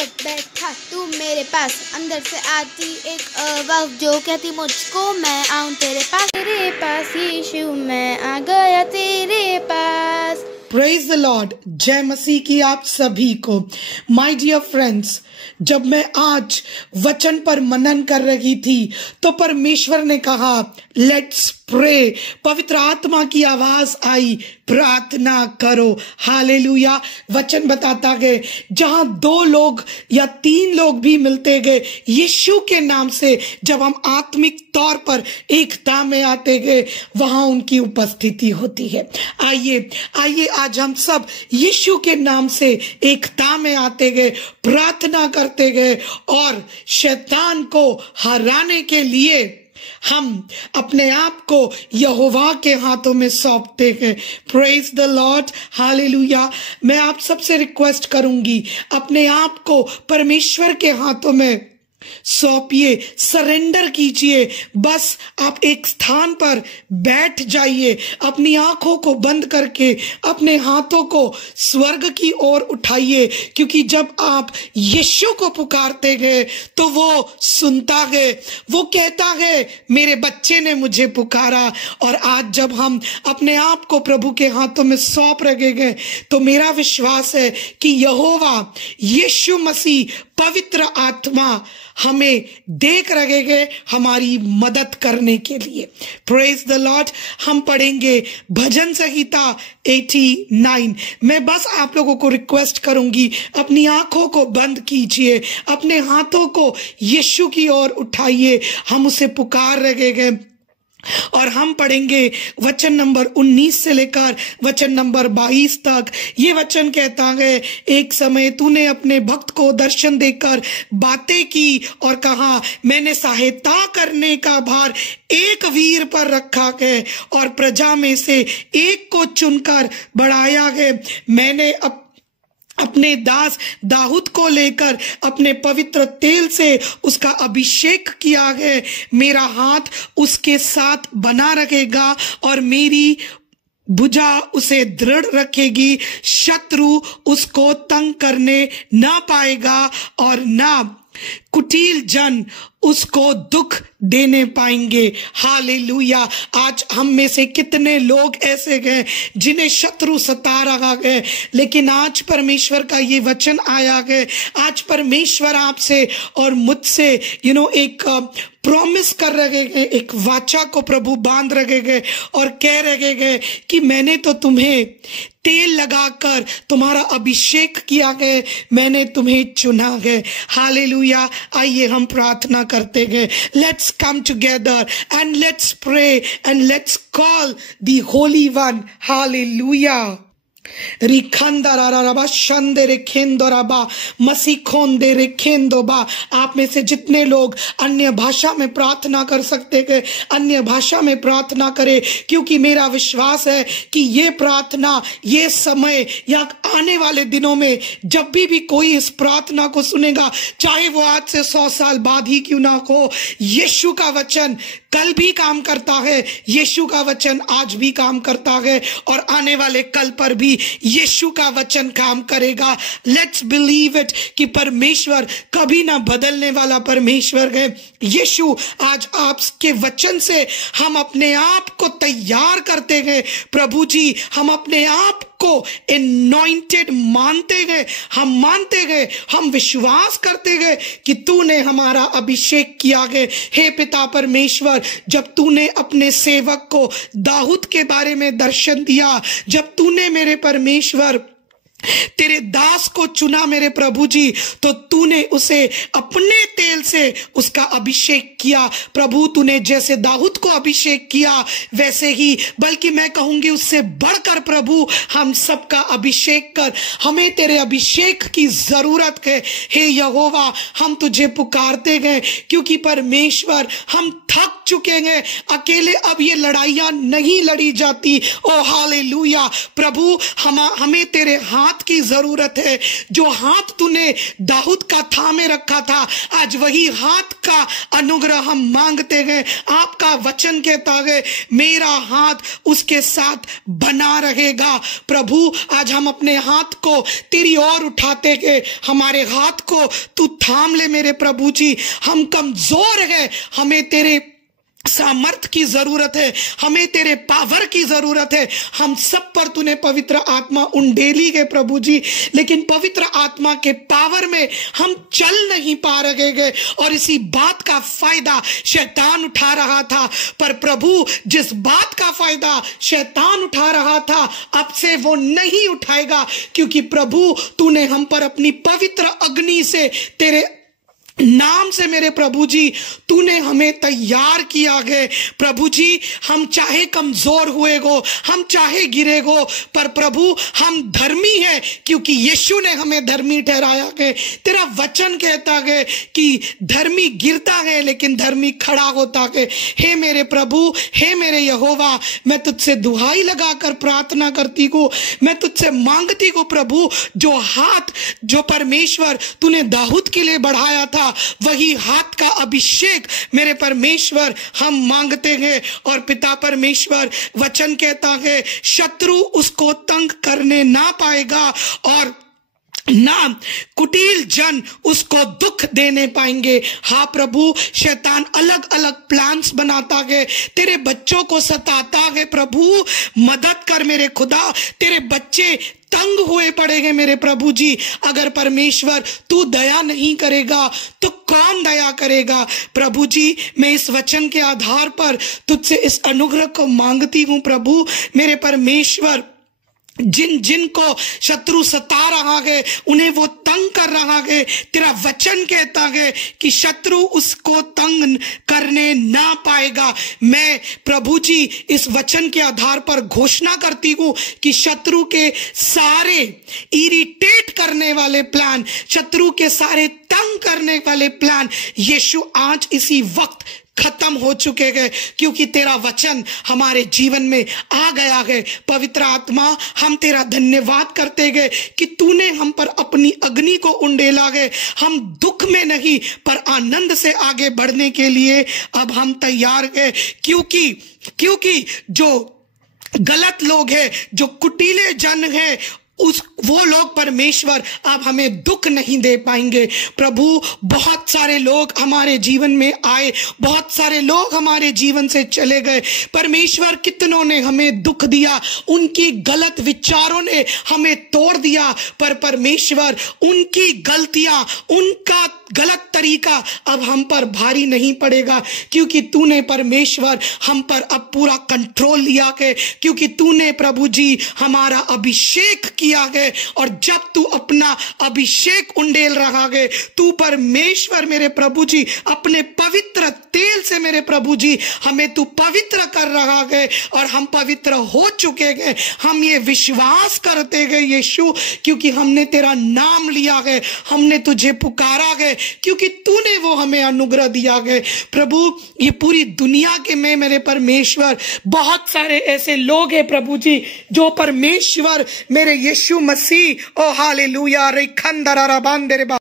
जब बैठा तू मेरे पास, अंदर से आती एक आवाज़ जो कहती मुझको मैं आऊं तेरे पास यीशु मैं आ गया तेरे पास। Praise the Lord. जय मसीह की आप सभी को। माय डियर फ्रेंड्स, जब मैं आज वचन पर मनन कर रही थी तो परमेश्वर ने कहा लेट्स प्रे। पवित्र आत्मा की आवाज आई, प्रार्थना करो। हालेलुया। वचन बताता है जहां 2 लोग या 3 लोग भी मिलते गए यीशु के नाम से, जब हम आत्मिक तौर पर एकता में आते गए वहां उनकी उपस्थिति होती है। आइए आज हम सब यीशु के नाम से एकता में आते गए, प्रार्थना करते गए और शैतान को हराने के लिए हम अपने आप को यहोवा के हाथों में सौंपते हैं। Praise the Lord. हालेलुया। मैं आप सबसे रिक्वेस्ट करूंगी, अपने आप को परमेश्वर के हाथों में सौंपिए, सरेंडर कीजिए। बस आप एक स्थान पर बैठ जाइए, अपनी आंखों को बंद करके अपने हाथों को स्वर्ग की ओर उठाइए, क्योंकि जब आप यीशु को पुकारते गए तो वो सुनता है, वो कहता है मेरे बच्चे ने मुझे पुकारा। और आज जब हम अपने आप को प्रभु के हाथों में सौंप रखे गए तो मेरा विश्वास है कि यहोवा यीशु मसीह पवित्र आत्मा हमें देख रहे गए हमारी मदद करने के लिए। Praise the Lord. हम पढ़ेंगे भजन संहिता 89। मैं बस आप लोगों को रिक्वेस्ट करूंगी, अपनी आंखों को बंद कीजिए, अपने हाथों को यीशु की ओर उठाइए। हम उसे पुकार रहे गए और हम पढ़ेंगे वचन नंबर 19 से लेकर वचन नंबर 22 तक। ये वचन कहता है, एक समय तूने अपने भक्त को दर्शन देकर बातें की और कहा मैंने सहायता करने का भार एक वीर पर रखा है और प्रजा में से एक को चुनकर बढ़ाया है। मैंने अपने दास दाऊद को लेकर अपने पवित्र तेल से उसका अभिषेक किया है। मेरा हाथ उसके साथ बना रहेगा और मेरी भुजा उसे दृढ़ रखेगी। शत्रु उसको तंग करने ना पाएगा और ना कुटिल जन उसको दुख देने पाएंगे। हालेलुया। आज हम में से कितने लोग ऐसे हैं जिन्हें शत्रु सता रहा है, लेकिन आज परमेश्वर का ये वचन आया है। आज परमेश्वर आपसे और मुझसे एक प्रॉमिस कर रहे हैं, एक वाचा को प्रभु बांध रहे हैं और कह रहे हैं कि मैंने तो तुम्हें तेल लगाकर तुम्हारा अभिषेक किया है, मैंने तुम्हें चुना है। हालेलुया। आइए हम प्रार्थना करते हैं। Let's come together and let's pray and let's call the holy one. Hallelujah. रिखंदराराबा शंदेरे खेंदोराबा मसीखोंदे रे खेंदोबा। आप में से जितने लोग अन्य भाषा में प्रार्थना कर सकते हैं अन्य भाषा में प्रार्थना करें, क्योंकि मेरा विश्वास है कि ये प्रार्थना ये समय या आने वाले दिनों में जब भी कोई इस प्रार्थना को सुनेगा, चाहे वो आज से 100 साल बाद ही क्यों ना हो, यीशु का वचन कल भी काम करता है, यीशु का वचन आज भी काम करता है और आने वाले कल पर भी यीशु का वचन काम करेगा। लेट्स बिलीव इट कि परमेश्वर कभी ना बदलने वाला परमेश्वर है। यीशु आज आपके वचन से हम अपने आप को तैयार करते हैं। प्रभु जी, हम अपने आप को एनॉइंटेड मानते हैं, हम मानते हैं, हम विश्वास करते हैं कि तूने हमारा अभिषेक किया है। हे पिता परमेश्वर, जब तूने अपने सेवक को दाऊद के बारे में दर्शन दिया, जब तूने मेरे परमेश्वर तेरे दास को चुना मेरे प्रभु जी, तो तूने उसे अपने तेल से उसका अभिषेक किया। प्रभु, तूने जैसे दाऊद को अभिषेक किया वैसे ही, बल्कि मैं कहूंगी उससे बढ़कर प्रभु हम सबका अभिषेक कर। हमें तेरे अभिषेक की जरूरत है। हे यहोवा, हम तुझे पुकारते हैं क्योंकि परमेश्वर हम थक चुके हैं। अकेले अब ये लड़ाइयां नहीं लड़ी जाती। ओ हालेलुया। प्रभु, हमें तेरे हाथ हाथ की जरूरत है। जो हाथ तूने दाऊद का थामे रखा था, आज वही हाथ का अनुग्रह हम मांगते हैं। आपका वचन कहता है मेरा हाथ उसके साथ बना रहेगा। प्रभु आज हम अपने हाथ को तेरी ओर उठाते हैं, हमारे हाथ को तू थाम ले मेरे प्रभु जी। हम कमजोर है, हमें तेरे सामर्थ की जरूरत है, हमें तेरे पावर की जरूरत है। हम सब पर तूने पवित्र आत्मा उंडेली है प्रभु जी, लेकिन पवित्र आत्मा के पावर में हम चल नहीं पा रहे हैं और इसी बात का फायदा शैतान उठा रहा था। पर प्रभु जिस बात का फायदा शैतान उठा रहा था, अब से वो नहीं उठाएगा, क्योंकि प्रभु तूने हम पर अपनी पवित्र अग्नि से, तेरे नाम से मेरे प्रभु जी तूने हमें तैयार किया है। प्रभु जी हम चाहे कमजोर हुए हो, हम चाहे गिरे हो, पर प्रभु हम धर्मी हैं क्योंकि यीशु ने हमें धर्मी ठहराया है। तेरा वचन कहता है कि धर्मी गिरता है लेकिन धर्मी खड़ा होता है। हे मेरे प्रभु, हे मेरे यहोवा, मैं तुझसे दुहाई लगाकर प्रार्थना करती हूँ, मैं तुझसे मांगती हूँ प्रभु, जो हाथ जो परमेश्वर तूने दाऊद के लिए बढ़ाया था, वही हाथ का अभिषेक मेरे परमेश्वर हम मांगते हैं। और पिता परमेश्वर वचन कहता है शत्रु उसको तंग करने ना पाएगा और ना कुटिल जन उसको दुख देने पाएंगे। हाँ प्रभु, शैतान अलग अलग प्लान्स बनाता है, तेरे बच्चों को सताता है। प्रभु मदद कर मेरे खुदा, तेरे बच्चे तंग हुए पड़े हैं मेरे प्रभु जी। अगर परमेश्वर तू दया नहीं करेगा तो कौन दया करेगा। प्रभु जी मैं इस वचन के आधार पर तुझसे इस अनुग्रह को मांगती हूँ प्रभु मेरे परमेश्वर, जिन जिन को शत्रु सता रहा है, उन्हें वो तंग कर रहा है, तेरा वचन कहता है कि शत्रु उसको तंग करने ना पाएगा। मैं प्रभु जी इस वचन के आधार पर घोषणा करती हूँ कि शत्रु के सारे इरिटेट करने वाले प्लान, शत्रु के सारे तंग करने वाले प्लान यीशु आज इसी वक्त खत्म हो चुके हैं, क्योंकि तेरा वचन हमारे जीवन में आ गया है। पवित्र आत्मा हम तेरा धन्यवाद करते हैं कि तूने हम पर अपनी अग्नि को उंडेला है। हम दुख में नहीं पर आनंद से आगे बढ़ने के लिए अब हम तैयार हैं, क्योंकि जो गलत लोग हैं, जो कुटिले जन हैं, वो लोग परमेश्वर अब हमें दुख नहीं दे पाएंगे। प्रभु बहुत सारे लोग हमारे जीवन में आए, बहुत सारे लोग हमारे जीवन से चले गए। परमेश्वर कितनों ने हमें दुख दिया, उनकी गलत विचारों ने हमें तोड़ दिया, पर परमेश्वर उनकी गलतियां, उनका गलत तरीका अब हम पर भारी नहीं पड़ेगा, क्योंकि तूने परमेश्वर हम पर अब पूरा कंट्रोल लिया है, क्योंकि तूने प्रभु जी हमारा अभिषेक किया है। और जब तू अपना अभिषेक उंडेल रहा है, तू परमेश्वर मेरे प्रभु जी अपने पवित्र तेल से मेरे प्रभु जी हमें तू पवित्र कर रहा है और हम पवित्र हो चुके हैं। हम ये विश्वास करते हैं यीशु, क्योंकि हमने तेरा नाम लिया है, हमने तुझे पुकारा है, क्योंकि तूने वो हमें अनुग्रह दिया है। प्रभु ये पूरी दुनिया के में मेरे परमेश्वर बहुत सारे ऐसे लोग हैं प्रभु जी, जो परमेश्वर मेरे यीशु मसीह, ओ हालेलुया रे खंदरा रबांदे रे बा,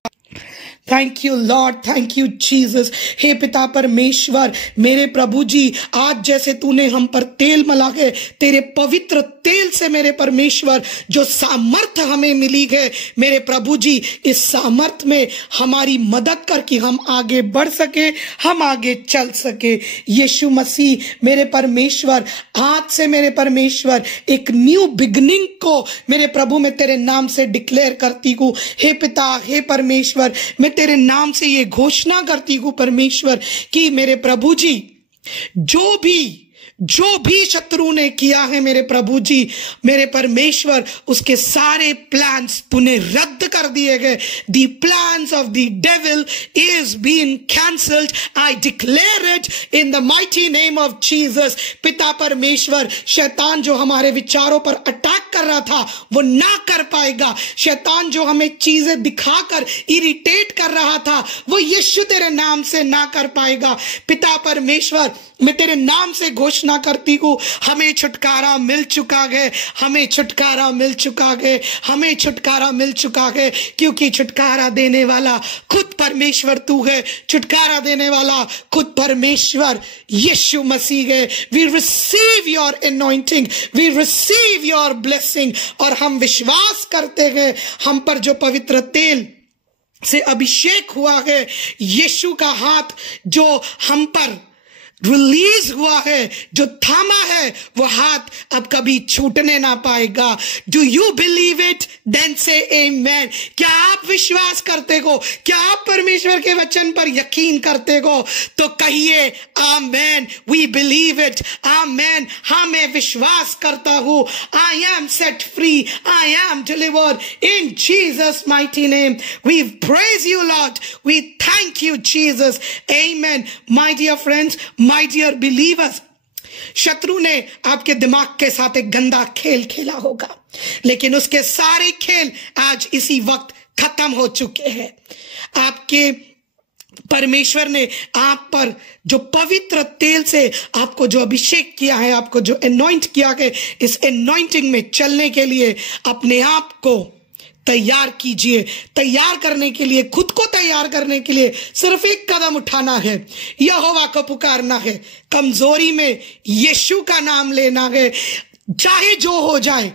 thank you Lord, thank you Jesus. हे पिता परमेश्वर मेरे प्रभु जी, आज जैसे तूने हम पर तेल मला है, तेरे पवित्र तेल से मेरे परमेश्वर जो सामर्थ हमें मिली है मेरे प्रभु जी, इस सामर्थ में हमारी मदद कर कि हम आगे बढ़ सके, हम आगे चल सके। यीशु मसीह मेरे परमेश्वर, आज से मेरे परमेश्वर एक न्यू बिगनिंग को मेरे प्रभु मैं तेरे नाम से डिक्लेयर करती हूँ। हे पिता, हे परमेश्वर, मैं तेरे नाम से ये घोषणा करती हूँ परमेश्वर कि मेरे प्रभु जी जो भी शत्रु ने किया है मेरे प्रभु जी, मेरे परमेश्वर, उसके सारे प्लान्स तूने रद्द कर दिए गए। The plans of the devil is being cancelled, I declare it in the mighty name of Jesus. पिता परमेश्वर, शैतान जो हमारे विचारों पर अटैक कर रहा था वो ना कर पाएगा। शैतान जो हमें चीजें दिखाकर इरिटेट कर रहा था वो यीशु तेरे नाम से ना कर पाएगा। पिता परमेश्वर, मैं तेरे नाम से घोषणा करती हूँ, हमें छुटकारा मिल चुका है, हमें छुटकारा मिल चुका है, हमें छुटकारा मिल चुका है, क्योंकि छुटकारा देने वाला खुद परमेश्वर तू है। छुटकारा देने वाला खुद परमेश्वर यीशु मसीह है। We receive your anointing, we receive your blessing. और हम विश्वास करते हैं हम पर जो पवित्र तेल से अभिषेक हुआ है, यीशु का हाथ जो हम पर रिलीज हुआ है, जो थामा है, वो हाथ अब कभी छूटने ना पाएगा। Do you believe it? Then say amen. क्या आप विश्वास करते हो? क्या आप परमेश्वर के वचन पर यकीन करते हो? तो कहिए amen. We believe it. Amen. हाँ, मैं विश्वास करता हूं। I am set free, I am delivered in Jesus mighty name. We praise you Lord, we thank you Jesus. Amen. My dear friends, my dear believers, शत्रु ने आपके दिमाग के साथ एक गंदा खेल खेला होगा, लेकिन उसके सारे खेल आज इसी वक्त खत्म हो चुके हैं। आपके परमेश्वर ने आप पर जो पवित्र तेल से आपको जो अभिषेक किया है, आपको जो अनॉइंट किया है, इस अनॉइंटिंग में चलने के लिए अपने आप को तैयार कीजिए। तैयार करने के लिए, खुद को तैयार करने के लिए सिर्फ एक कदम उठाना है, यहोवा को पुकारना है, कमजोरी में यीशु का नाम लेना है। चाहे जो हो जाए,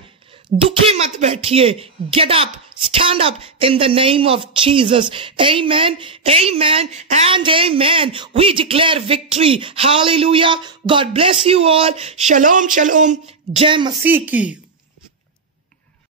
दुखी मत बैठिए। Get up, stand up in the name of Jesus. Amen, amen, and amen. We declare victory. Hallelujah. God bless you all. Shalom, shalom. Jai Masih ki.